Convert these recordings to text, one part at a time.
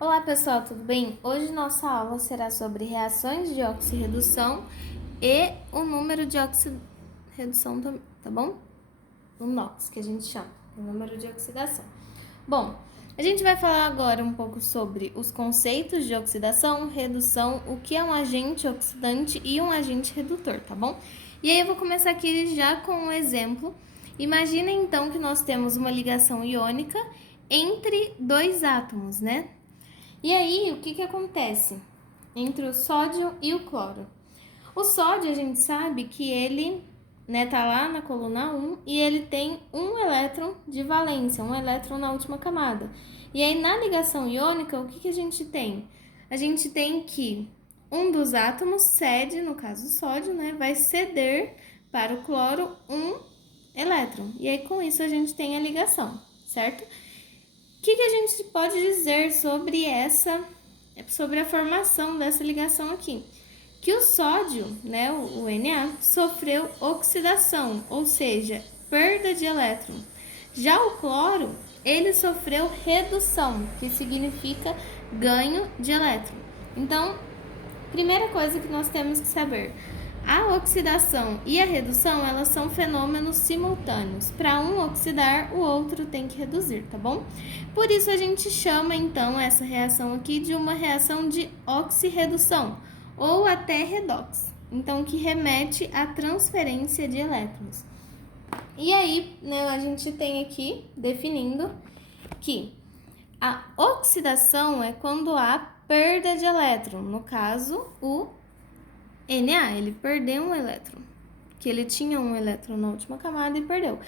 Olá pessoal, tudo bem? Hoje nossa aula será sobre reações de oxirredução e o número de oxirredução também, tá bom? O NOx, que a gente chama, o número de oxidação. Bom, a gente vai falar agora um pouco sobre os conceitos de oxidação, redução, o que é um agente oxidante e um agente redutor, tá bom? E aí eu vou começar aqui já com um exemplo. Imagina então que nós temos uma ligação iônica entre dois átomos, né? E aí, o que acontece entre o sódio e o cloro? O sódio, a gente sabe que ele, né, tá lá na coluna 1 e ele tem um elétron de valência, um elétron na última camada. E aí, na ligação iônica, o que a gente tem? A gente tem que um dos átomos cede, no caso o sódio, né, vai ceder para o cloro um elétron. E aí, com isso, a gente tem a ligação, certo? O que a gente pode dizer sobre a formação dessa ligação aqui? Que o sódio, né, o Na, sofreu oxidação, ou seja, perda de elétron. Já o cloro, ele sofreu redução, que significa ganho de elétron. Então, primeira coisa que nós temos que saber, a oxidação e a redução, elas são fenômenos simultâneos. Para um oxidar, o outro tem que reduzir, tá bom? Por isso a gente chama então essa reação aqui de uma reação de oxirredução ou até redox. Então, que remete à transferência de elétrons. E aí, né, a gente tem aqui definindo que a oxidação é quando há perda de elétron, no caso, o Na, ele perdeu um elétron, que ele tinha um elétron na última camada e perdeu.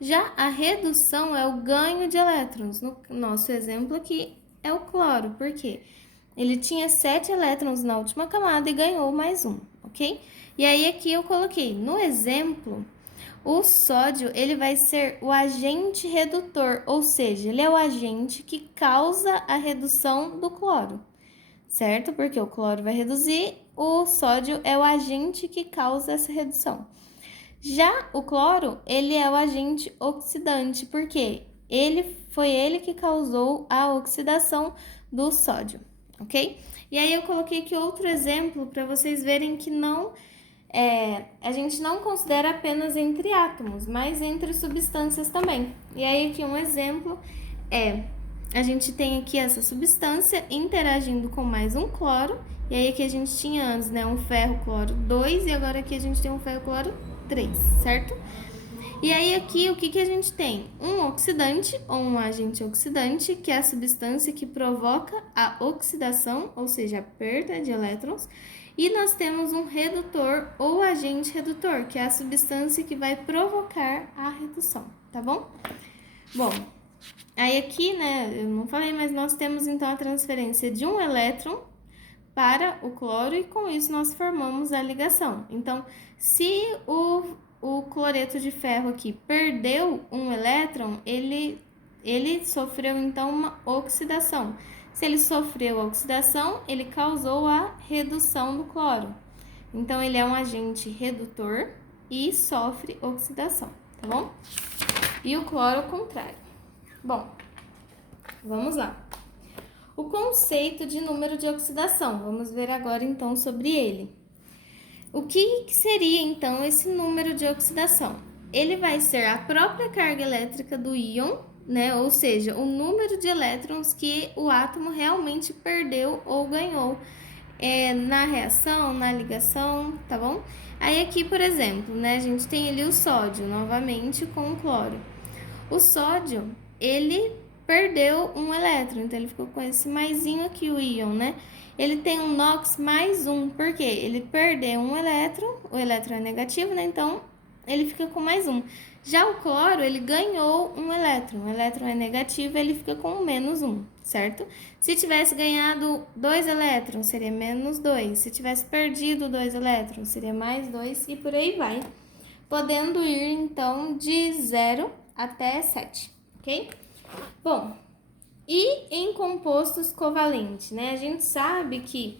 Já a redução é o ganho de elétrons. No nosso exemplo aqui é o cloro, porque ele tinha 7 elétrons na última camada e ganhou mais um, ok? E aí aqui eu coloquei, no exemplo, o sódio ele vai ser o agente redutor, ou seja, ele é o agente que causa a redução do cloro, certo? Porque o cloro vai reduzir, o sódio é o agente que causa essa redução. Já o cloro, ele é o agente oxidante, porque foi ele que causou a oxidação do sódio, ok? E aí eu coloquei aqui outro exemplo para vocês verem que a gente não considera apenas entre átomos, mas entre substâncias também. E aí aqui um exemplo a gente tem aqui essa substância interagindo com mais um cloro, e aí aqui a gente tinha antes, né, um ferro cloro 2 e agora aqui a gente tem um ferro cloro 3, certo? E aí aqui o que a gente tem? Um oxidante ou um agente oxidante, que é a substância que provoca a oxidação, ou seja, a perda de elétrons, e nós temos um redutor ou agente redutor, que é a substância que vai provocar a redução, tá bom? Bom, aí aqui, né, eu não falei, mas nós temos então a transferência de um elétron para o cloro e com isso nós formamos a ligação. Então, se o cloreto de ferro aqui perdeu um elétron, ele sofreu então uma oxidação. Se ele sofreu a oxidação, ele causou a redução do cloro. Então, ele é um agente redutor e sofre oxidação, tá bom? E o cloro ao contrário. Bom, vamos lá. O conceito de número de oxidação, vamos ver agora então sobre ele. O que seria então esse número de oxidação? Ele vai ser a própria carga elétrica do íon, né? Ou seja, o número de elétrons que o átomo realmente perdeu ou ganhou na reação, na ligação, tá bom? Aí aqui, por exemplo, né, a gente tem ali o sódio, novamente com o cloro. O sódio, ele perdeu um elétron, então ele ficou com esse maisinho aqui, o íon, né? Ele tem um NOx mais um, porque ele perdeu um elétron, o elétron é negativo, né? Então, ele fica com mais um. Já o cloro, ele ganhou um elétron, o elétron é negativo, ele fica com menos um, certo? Se tivesse ganhado 2 elétrons, seria menos 2. Se tivesse perdido 2 elétrons, seria mais 2 e por aí vai. Podendo ir, então, de 0 até 7, ok? Bom, e em compostos covalentes, né? A gente sabe que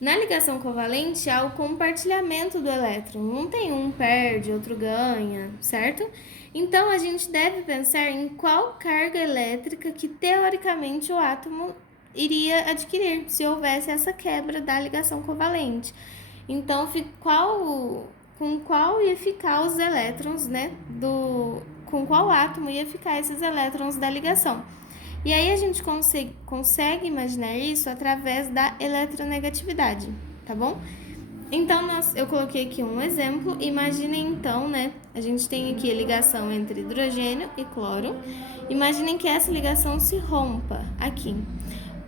na ligação covalente há o compartilhamento do elétron. Não tem um perde, outro ganha, certo? Então, a gente deve pensar em qual carga elétrica que teoricamente o átomo iria adquirir se houvesse essa quebra da ligação covalente. Então, com qual ia ficar os elétrons, né, com qual átomo ia ficar esses elétrons da ligação. E aí a gente consegue imaginar isso através da eletronegatividade, tá bom? Então, eu coloquei aqui um exemplo. Imaginem então, né? A gente tem aqui a ligação entre hidrogênio e cloro. Imaginem que essa ligação se rompa aqui.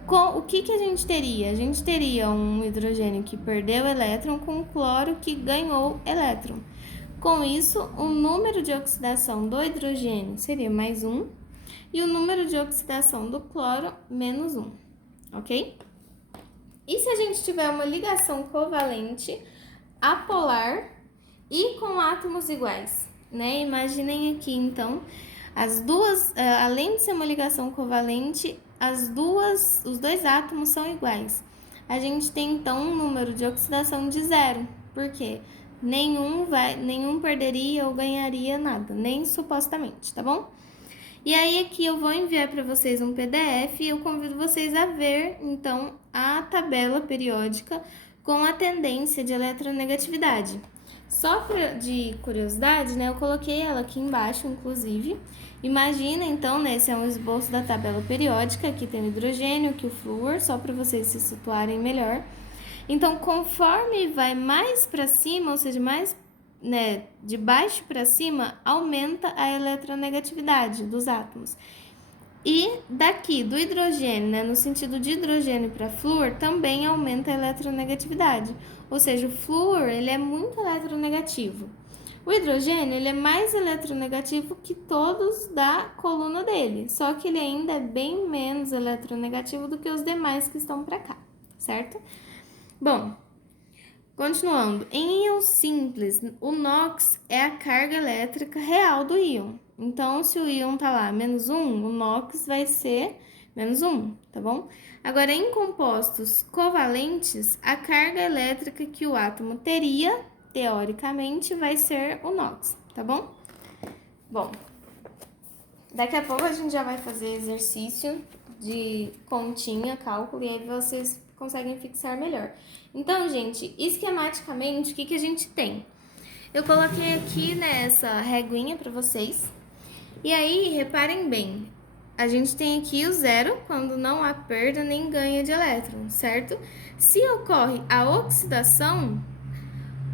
O que a gente teria? A gente teria um hidrogênio que perdeu elétron com um cloro que ganhou elétron. Com isso, o número de oxidação do hidrogênio seria mais 1 e o número de oxidação do cloro menos 1, ok? E se a gente tiver uma ligação covalente apolar e com átomos iguais, né? Imaginem aqui, então, as duas, além de ser uma ligação covalente, os dois átomos são iguais. A gente tem, então, um número de oxidação de 0, porque nenhum perderia ou ganharia nada, nem supostamente, tá bom? E aí aqui eu vou enviar para vocês um PDF e eu convido vocês a ver, então, a tabela periódica com a tendência de eletronegatividade. Só de curiosidade, né, eu coloquei ela aqui embaixo, inclusive. Imagina, então, né, esse é um esboço da tabela periódica, aqui tem o hidrogênio, aqui o flúor, só para vocês se situarem melhor. Então, conforme vai mais para cima, ou seja, mais, né, de baixo para cima, aumenta a eletronegatividade dos átomos. E daqui do hidrogênio, né, no sentido de hidrogênio para flúor, também aumenta a eletronegatividade. Ou seja, o flúor, ele é muito eletronegativo. O hidrogênio, ele é mais eletronegativo que todos da coluna dele, só que ele ainda é bem menos eletronegativo do que os demais que estão para cá, certo? Bom, continuando, em íon simples, o NOx é a carga elétrica real do íon. Então, se o íon tá lá, menos 1, o NOx vai ser menos 1, tá bom? Agora, em compostos covalentes, a carga elétrica que o átomo teria, teoricamente, vai ser o NOx, tá bom? Bom, daqui a pouco a gente já vai fazer exercício de continha, cálculo, e aí vocês conseguem fixar melhor. Então, gente, esquematicamente, o que a gente tem? Eu coloquei aqui nessa reguinha para vocês. E aí, reparem bem, a gente tem aqui o zero quando não há perda nem ganho de elétron, certo? Se ocorre a oxidação,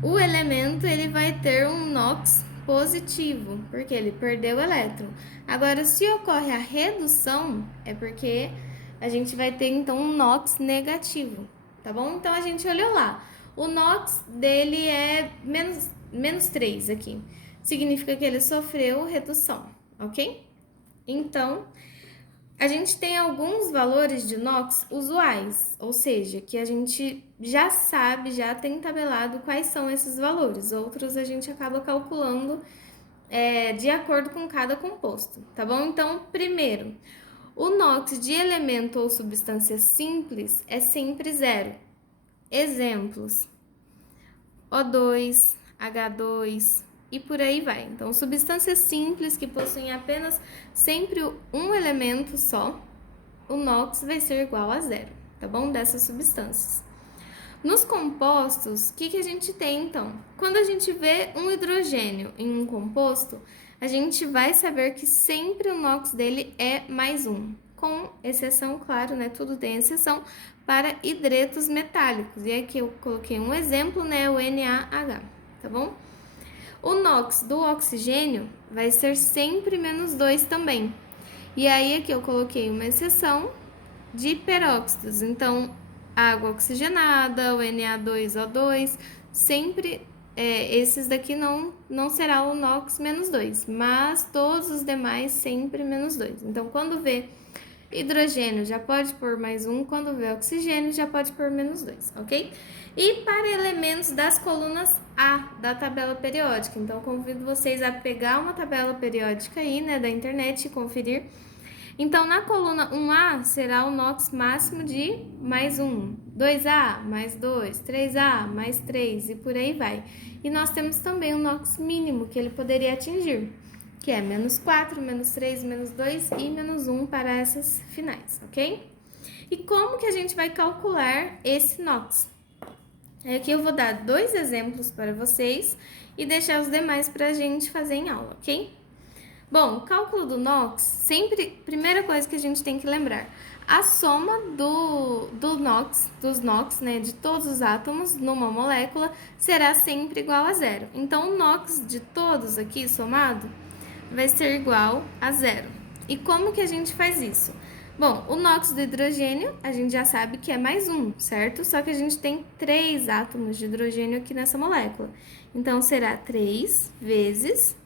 o elemento ele vai ter um NOx positivo, porque ele perdeu elétron. Agora, se ocorre a redução, é porque a gente vai ter então um NOx negativo, tá bom? Então a gente olhou lá, o NOx dele é menos 3 aqui, significa que ele sofreu redução, ok? Então, a gente tem alguns valores de NOx usuais, ou seja, que a gente já sabe, já tem tabelado quais são esses valores. Outros a gente acaba calculando de acordo com cada composto, tá bom? Então, primeiro, o NOx de elemento ou substância simples é sempre 0. Exemplos: O2, H2 e por aí vai. Então, substâncias simples que possuem apenas sempre um elemento só, o NOx vai ser igual a 0, tá bom? Dessas substâncias. Nos compostos, o que a gente tem então? Quando a gente vê um hidrogênio em um composto, a gente vai saber que sempre o NOx dele é mais 1, com exceção, claro, né? Tudo tem exceção para hidretos metálicos. E aqui eu coloquei um exemplo, né? O NaH, tá bom? O NOx do oxigênio vai ser sempre menos 2 também. E aí aqui eu coloquei uma exceção de peróxidos. Então, água oxigenada, o Na2O2, sempre esses daqui não será o NOx menos 2, mas todos os demais sempre menos 2. Então, quando vê hidrogênio, já pode pôr mais 1, quando vê oxigênio, já pode pôr menos 2, ok? E para elementos das colunas A da tabela periódica, então convido vocês a pegar uma tabela periódica aí, né, da internet e conferir. Então, na coluna 1A será o NOx máximo de mais 1, 2A mais 2, 3A mais 3 e por aí vai. E nós temos também o NOx mínimo que ele poderia atingir, que é menos 4, menos 3, menos 2 e menos 1 para essas finais, ok? E como que a gente vai calcular esse NOx? Aqui eu vou dar 2 exemplos para vocês e deixar os demais para a gente fazer em aula, ok? Bom, cálculo do NOx, primeira coisa que a gente tem que lembrar, a soma dos NOx, né, de todos os átomos numa molécula, será sempre igual a zero. Então, o NOx de todos aqui somado vai ser igual a zero. E como que a gente faz isso? Bom, o NOx do hidrogênio, a gente já sabe que é mais um, certo? Só que a gente tem 3 átomos de hidrogênio aqui nessa molécula. Então, será 3 vezes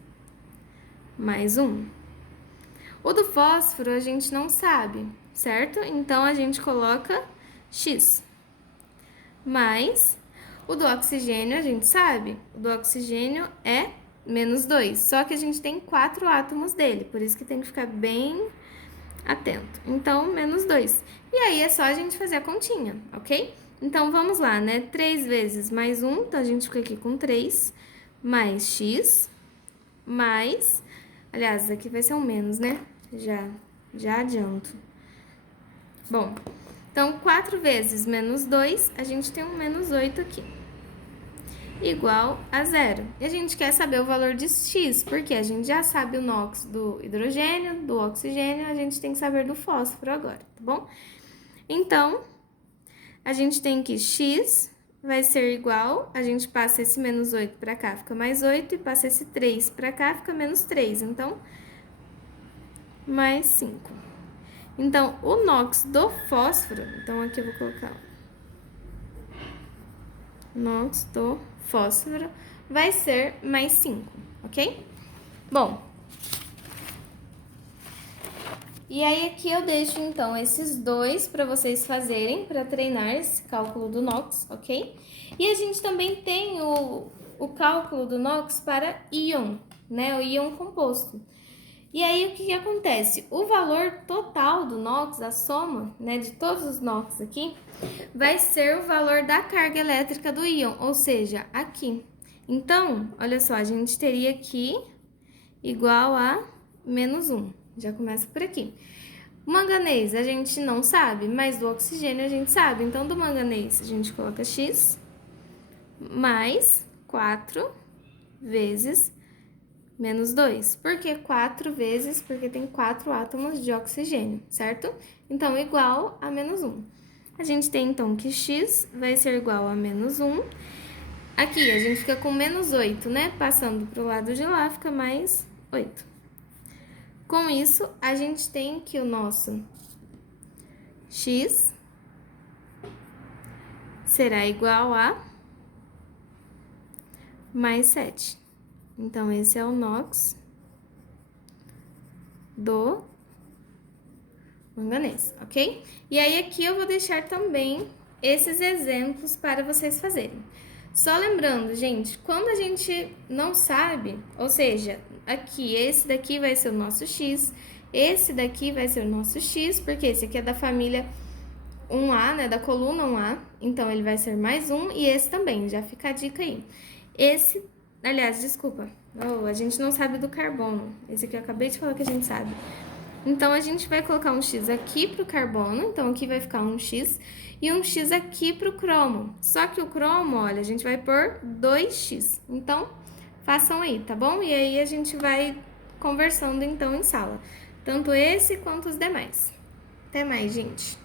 mais um. O do fósforo a gente não sabe, certo? Então, a gente coloca X. Mais o do oxigênio a gente sabe. O do oxigênio é menos 2. Só que a gente tem 4 átomos dele, por isso que tem que ficar bem atento. Então, menos 2. E aí, é só a gente fazer a continha, ok? Então, vamos lá, né? 3 vezes mais 1, então a gente fica aqui com 3, mais X, mais... Aliás, aqui vai ser um menos, né? Já adianto. Bom, então 4 vezes menos 2, a gente tem um menos 8 aqui. Igual a zero. E a gente quer saber o valor de X, porque a gente já sabe o NOx do hidrogênio, do oxigênio, a gente tem que saber do fósforo agora, tá bom? Então, a gente tem que X vai ser igual, a gente passa esse menos 8 para cá, fica mais 8, e passa esse 3 para cá, fica menos 3, então, mais 5. Então, o NOx do fósforo, então aqui eu vou colocar o NOx do fósforo, vai ser mais 5, ok? Bom, e aí aqui eu deixo então esses dois para vocês fazerem, para treinar esse cálculo do NOx, ok? E a gente também tem o cálculo do NOx para íon, né? O íon composto. E aí o que acontece? O valor total do NOx, a soma, né, de todos os NOx aqui, vai ser o valor da carga elétrica do íon, ou seja, aqui. Então, olha só, a gente teria aqui igual a menos 1. Já começa por aqui. O manganês a gente não sabe, mas do oxigênio a gente sabe. Então, do manganês a gente coloca X mais 4 vezes menos 2. Por que 4 vezes? Porque tem 4 átomos de oxigênio, certo? Então, igual a menos 1. A gente tem, então, que X vai ser igual a menos 1. Aqui, a gente fica com menos 8, né? Passando para o lado de lá, fica mais 8. Com isso, a gente tem que o nosso X será igual a mais 7. Então, esse é o NOx do manganês, ok? E aí, aqui eu vou deixar também esses exemplos para vocês fazerem. Só lembrando, gente, quando a gente não sabe, ou seja, aqui, esse daqui vai ser o nosso X, esse daqui vai ser o nosso X, porque esse aqui é da família 1A, né, da coluna 1A, então ele vai ser mais 1, e esse também, já fica a dica aí. Esse, aliás, desculpa, a gente não sabe do carbono, esse aqui eu acabei de falar que a gente sabe. Então, a gente vai colocar um X aqui pro carbono, então aqui vai ficar um X, e um X aqui pro cromo. Só que o cromo, olha, a gente vai pôr 2x. Então, façam aí, tá bom? E aí a gente vai conversando então em sala, tanto esse quanto os demais. Até mais, gente!